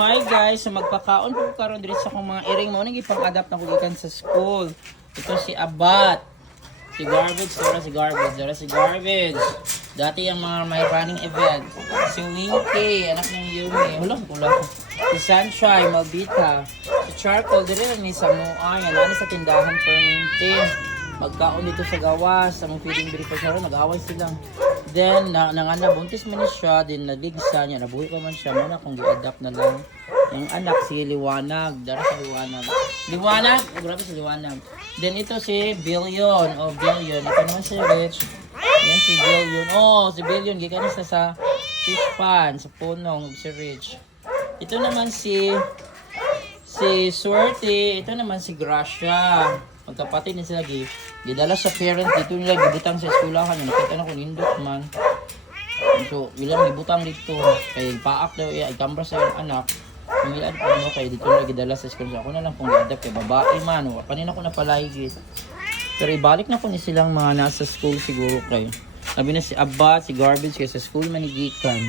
Hi guys, so magpakaon po karon diri sa akong mga iring mo nang ipang-adapt na ko gikan sa school. Ito si Abat, si Garbage, si Garbage. Dati yung mga may running event. Si Winky, anak ng Yumi. Hulang. Si Sunshine, Mabita. Si Charcoal, diri lang ni Samoa. Yan, sa tindahan permanente. Magkaon dito sa gawas. Ang feeding biri pa siya rin, nag-away silang. Then, buntis man siya, then naligsa niya, nabuhay pa man siya, muna kung i-adapt na lang. Yung anak, si Liwanag, dara si Liwanag. Liwanag? Oh, grabe si Liwanag. Then, ito si Billion, Billion. Ito naman si Rich. Yan si Billion. Si Billion, gikan sa fish pan, sa punong, si Rich. Ito naman si Swerte. Ito naman si Gracia. Magkapatid ni sila gidala sa parent dito nila gibutang sa eskwelahan nakita na ko nindot man so ilang gibutang dito kay paak daw ay kambra sa yung anak yung ilan pa no kay dito nila gidala sa eskwelahan ako na lang kung gi-adapt kay babae man kanina ko napalaygi pero ibalik na ko ni silang mga nasa school siguro kay sabi na si Abba si Garbage kay sa school manigikan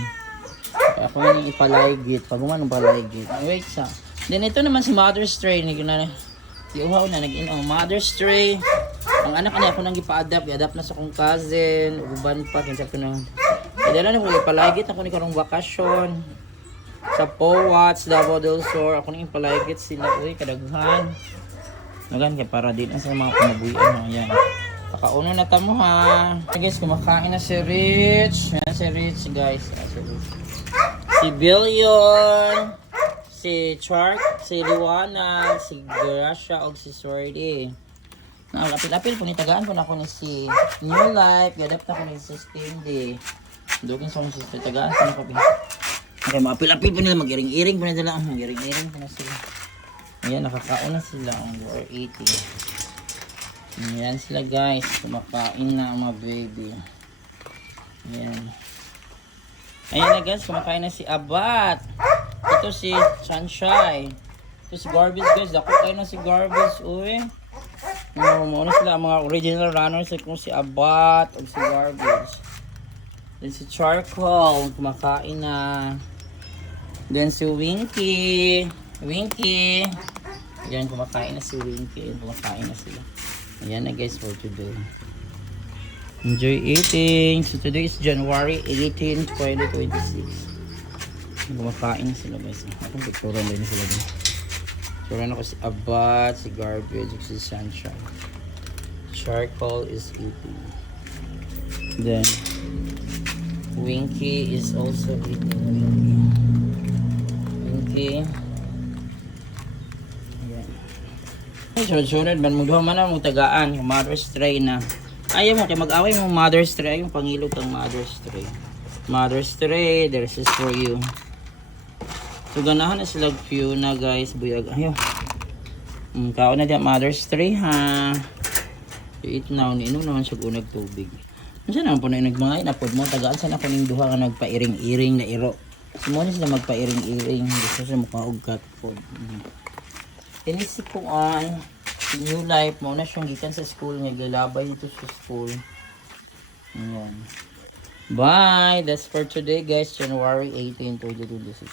kaya ako na yung ipalaygi pag umanong palaygi wait sa then ito naman si Mother's Tray ni si uhaw na nag-in Mother's Tray. Ang anak niya ako nang ipa-adapt, i-adapt na sa kong cousin, uban pa kinsa ko nang. Dala na ko ipalagit ako ni karong bakasyon. Sa Powatch, Davao del Sur, ako nang ipalagit sila uy kadaghan. Nagan kay para din sa mga kinabuhian yan. Pakauno na tamo ha. Guys, kumakain na si Rich. Yan si Rich guys. Si Billion. Si Chark, si Liwana, si Gracia, o si Swordy. Apil-apil po ni tagaan po na ako ni si New Life, gadap na ko ni si Stindy. Dugin sa mga si tagaan po na ko. Okay, maapil-apil po nila, mag-iring-iring po nila. Mag-iring-iring po na sila. Ayan, nakakaon na sila ang 480. Ayan sila guys, kumakain na ang mga baby. Ayan. Ayan na guys, kumakain na si Abat. Ito si Sunshine. Ito si Garbage guys. Dako tayo na si Garbage. Uy. Muna sila mga original runners. Kung si Abat o si Garbage. Then si Charcoal. Kumakain na. Then si Winky. Ayan, kumakain na si Winky. Kumakain na sila. Ayan na guys for today. Enjoy eating. So today is January 18, 2026. Kumakain sila guys. Akong picturean din sila din. Picturean ako si Abat, si Garbage, si Sunshine. Charcoal is eating. Then Winky is also eating. Winky. Ayan. Sunod man mo duha man ang tagaan, yung Mother's Tray na. Ayaw mo kay mag-away mo Mother's Tray, yung pangilog ng Mother's Tray. Mother's Tray, there's this for you. So ganahan na sila few na guys, buyag. Ayaw. Kaon na diyan Mother's Tray ha. Eat now, niinom naman siya unag tubig. Ano naman po na nagmangay na pod mo, tagaan sa na ko ning duha ka nagpairing-iring na iro. Sumuna sila magpairing-iring, gusto siya makaog cat food. Inisip ko ay New Life mo na siyang gikan sa school niya, galabay dito sa school. Ayan. Bye! That's for today guys, January 18, 2026.